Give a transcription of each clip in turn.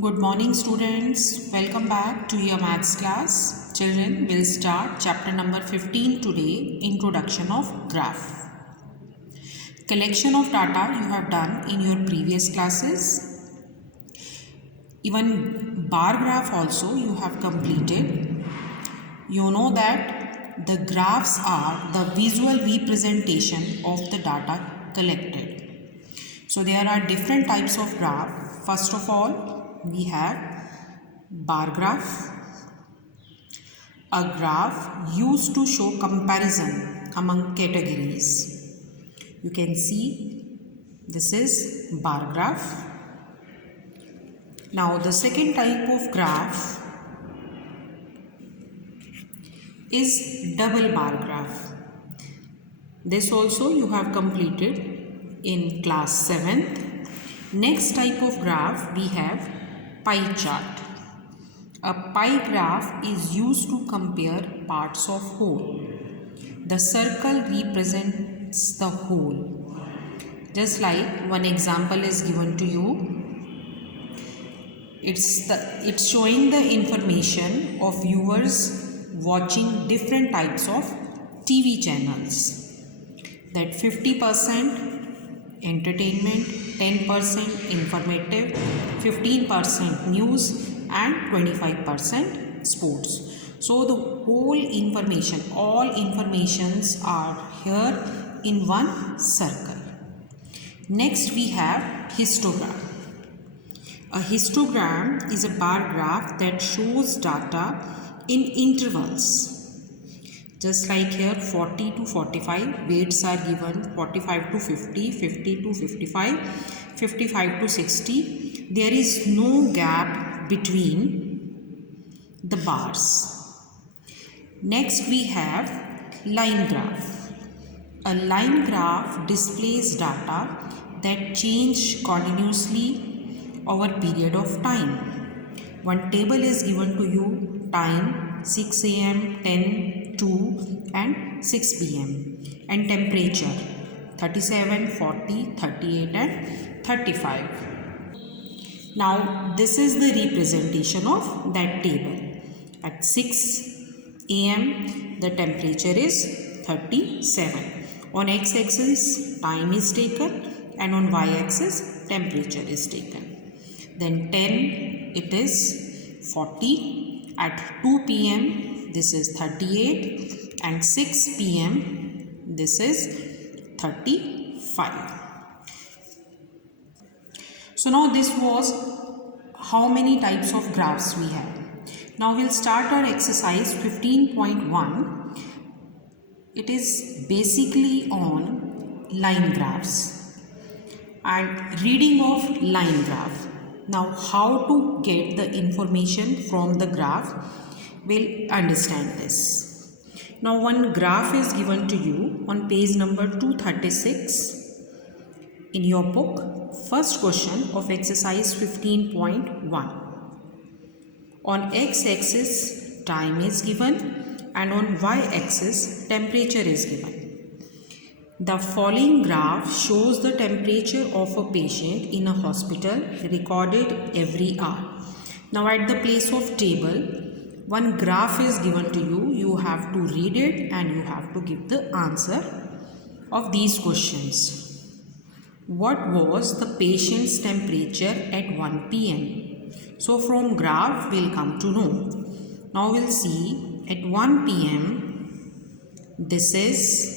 Good morning students, welcome back to your maths class. Children, will start chapter number 15 today, introduction of graph. Collection of data you have done in your previous classes. Even bar graph also you have completed. You know that the graphs are the visual representation of the data collected. So there are different types of graph. First of all, we have bar graph, a graph used to show comparison among categories. You can see this is bar graph. Now the second type of graph is double bar graph. This also you have completed in class 7th. Next type of graph we have pie chart. A pie graph is used to compare parts of whole. The circle represents the whole. Just like one example is given to you. It's showing the information of viewers watching different types of TV channels. That 50% entertainment, 10% informative, 15% news and 25% sports. So the whole information, all informations are here in one circle. Next we have histogram. A histogram is a bar graph that shows data in intervals. Just like here 40 to 45, weights are given 45 to 50, 50 to 55, 55 to 60. There is no gap between the bars. Next we have line graph. A line graph displays data that change continuously over a period of time. One table is given to you, time 6 am, 10, 2 and 6 pm, and temperature 37, 40, 38 and 35. Now this is the representation of that table. At 6 am the temperature is 37. On x-axis time is taken and on y-axis temperature is taken. Then 10 it is 40. At 2 pm this is 38 and 6 pm this is 35. So now this was how many types of graphs we have. Now we'll start our exercise 15.1. It is basically on line graphs and reading of line graph. Now how to get the information from the graph, we'll understand this. Now one graph is given to you on page number 236 in your book. First question of exercise 15.1. On x-axis time is given and on y-axis temperature is given. The following graph shows the temperature of a patient in a hospital recorded every hour. Now at the place of table, one graph is given to you. You have to read it and you have to give the answer of these questions. What was the patient's temperature at 1 pm? So from graph we'll come to know. Now we'll see at 1 pm this is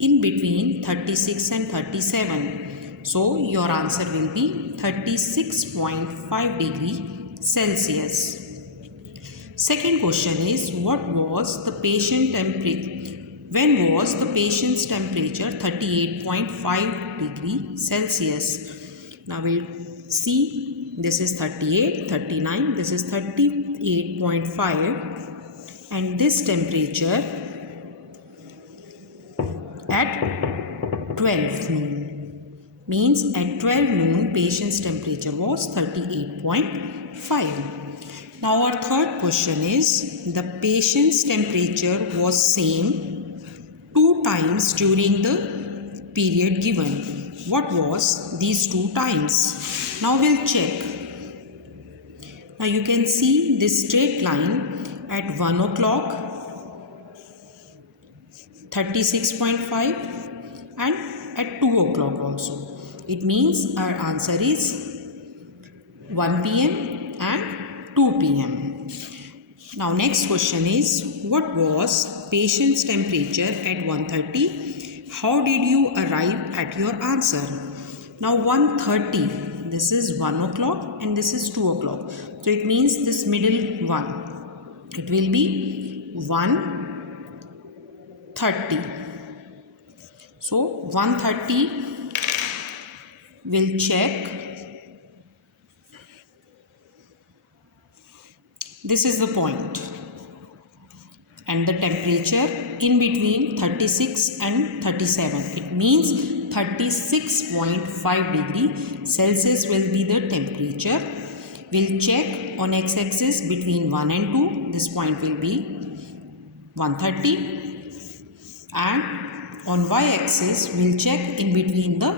in between 36 and 37. So your answer will be 36.5 degree Celsius. Second question is, what was the patient temperature? When was the patient's temperature 38.5 degree Celsius? Now we'll see, this is 38, 39, this is 38.5 and this temperature at 12 noon. Means at 12 noon patient's temperature was 38.5. Now our third question is, the patient's temperature was same 2 times during the period given. What was these 2 times? Now we'll check. Now you can see this straight line at 1 o'clock 36.5 and at 2 o'clock also. It means our answer is 1 p.m. and 2 p.m. Now next question is, what was patient's temperature at 1:30? How did you arrive at your answer? Now 1:30, this is 1 o'clock and this is 2 o'clock. So it means this middle one, it will be 1:30. So 1:30 will check. This is the point, and the temperature in between 36 and 37. It means 36.5 degree Celsius will be the temperature. We'll check on x-axis between 1 and 2. This point will be 1:30, and on y-axis we'll check in between the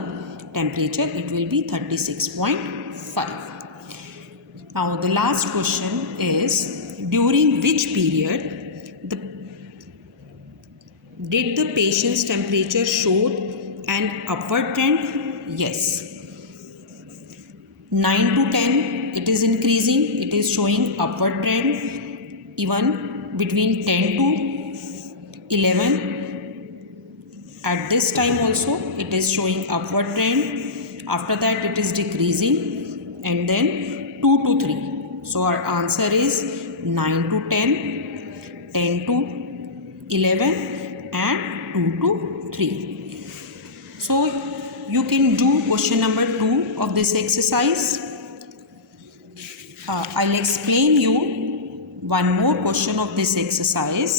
temperature. It will be 36.5. Now the last question is, during which period did the patient's temperature show an upward trend? Yes. 9 to 10 it is increasing, it is showing upward trend. Even between 10 to 11 at this time also it is showing upward trend. After that it is decreasing, and then 2 to 3. So our answer is 9 to 10, 10 to 11 and 2 to 3. So you can do question number 2 of this exercise. I'll explain you one more question of this exercise.